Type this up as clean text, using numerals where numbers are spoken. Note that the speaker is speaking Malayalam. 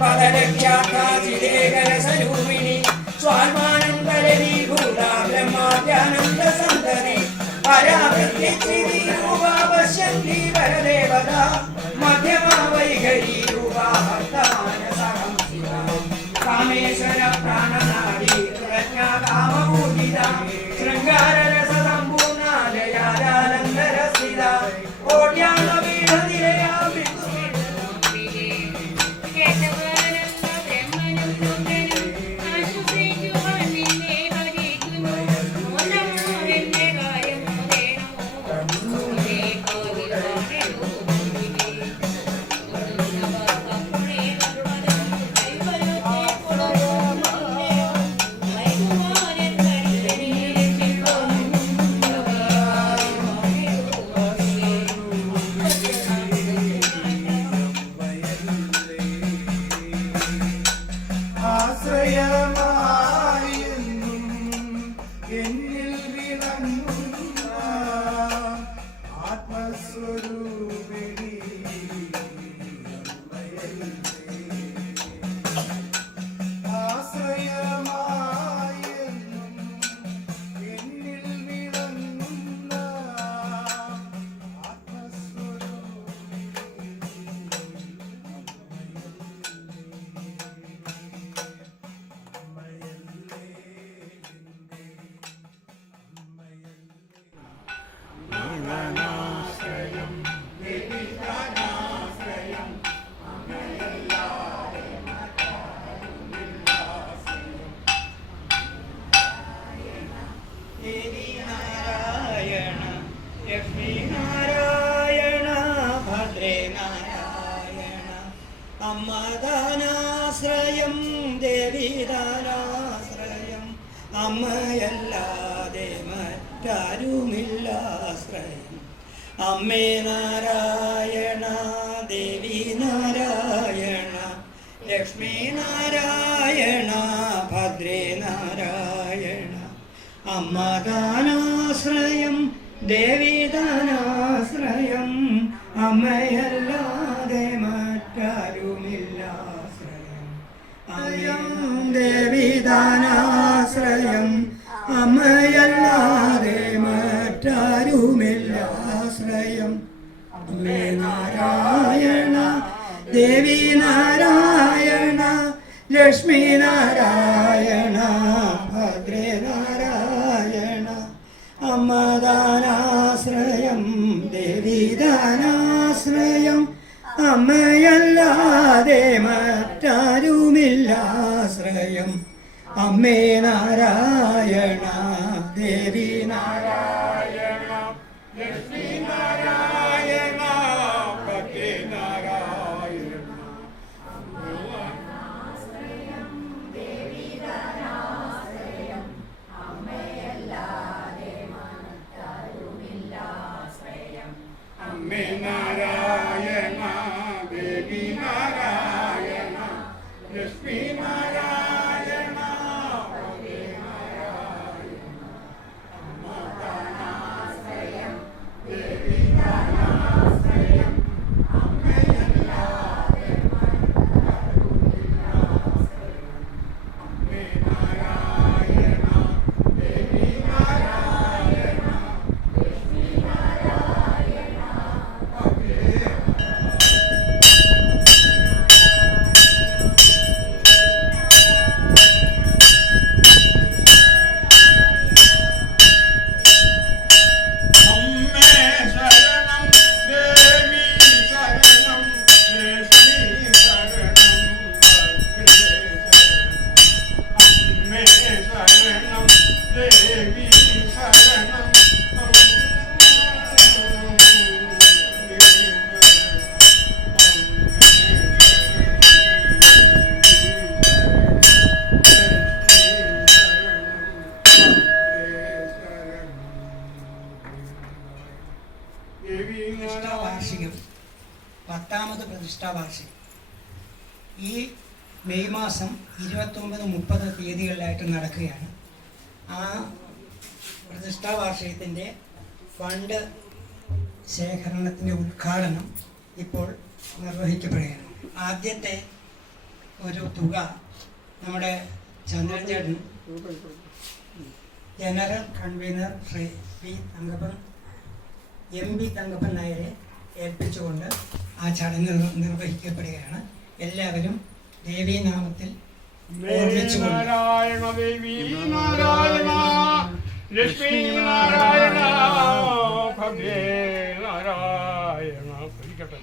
പദരക്ഷാകാശിരേഖരസരൂപിണി സ്വാത്മാനന്ദരൂപ ബ്രഹ്മാദ്യാനന്ദ സന്തതി പരാവൃത്തിരൂപശ്യന്തി പരദേവത മധ്യമാ വൈഖരി രൂപമാനസഹം ശിവ കാമേശ്വര പ്രാണനാദി പ്രജ്ഞാ കാമപൂജിത ശൃംഗാരരസ സമ്പൂർണാലയാനന്ദരസ്ഥിത കോട്യാംഗപീഠനിലയാ അമ്മദാനാശ്രയം ദേവിദാനാശ്രയം അമ്മയല്ലാതെ മറ്റാരുമില്ലാശ്രയം അമ്മേ നാരായണ ദേവി നാരായണ ലക്ഷ്മി നാരായണ ഭദ്രേ നാരായണ അമ്മദാനാശ്രയം ദേവിദാനാശ്രയം അമ്മയല്ലാതെ മറ്റാരുമില്ലാശ്രയം അമ്മ ദേവിദാനാശ്രയം അമ്മയല്ലാതെ മറ്റാരുമില്ലാശ്രയം അമ്മേ നാരായണ ദേവി നാരായണ ലക്ഷ്മി നാരായണ ഭദ്രേ നാരായണ അമ്മദാനാശ്രയം ദേവിദാനാശ്രയം അമ്മയല്ലാതെ മറ്റാരുമില്ലാശ്രയം അമ്മേ നാരായണ ദേവി നാരായണ ലക്ഷ്മി നാരായണ ഭദ്രേ നാരായണ അമ്മദാനാശ്രയം ദേവിദാനാശ്രയം അമ്മയല്ലാതെ മറ്റാരുമില്ലാശ്രയം അമ്മേ നാരായണ ദേവി നാരായണ ലക്ഷ്മി നാരായണ ഭദ്രേ നാരായണ അമ്മദാനാശ്രയം ദേവിദാനാശ്രയം അമ്മയല്ലാതെ മറ്റാരുമില്ലാശ്രയം അമ്മേ നാരായണ ദേവി നാരായണ ലക്ഷ്മി നാരായണ ഭദ്രേ പ്രതിഷ്ഠാവാർഷികം 10ാമത് പ്രതിഷ്ഠാവാർഷികം ഈ മെയ് മാസം 29-30 തീയതികളിലായിട്ട് നടക്കുകയാണ്. ആ പ്രതിഷ്ഠാവാർഷികത്തിൻ്റെ ഫണ്ട് ശേഖരണത്തിൻ്റെ ഉദ്ഘാടനം ഇപ്പോൾ നിർവഹിക്കപ്പെടുകയാണ്. ആദ്യത്തെ ഒരു തുക നമ്മുടെ ചന്ദ്രൻ ചേട്ടൻ general convener Shri M P Thankappan നായരെ ഏൽപ്പിച്ചുകൊണ്ട് ആ ചടങ്ങ് നിർവഹിക്കപ്പെടുകയാണ്. എല്ലാവരും ദേവീനാമത്തിൽ ഓർമ്മിച്ചുകൊണ്ട് ലക്ഷ്മി നാരായണ ഭവ്യേ നാരായണ ഇരിക്കട്ടെ.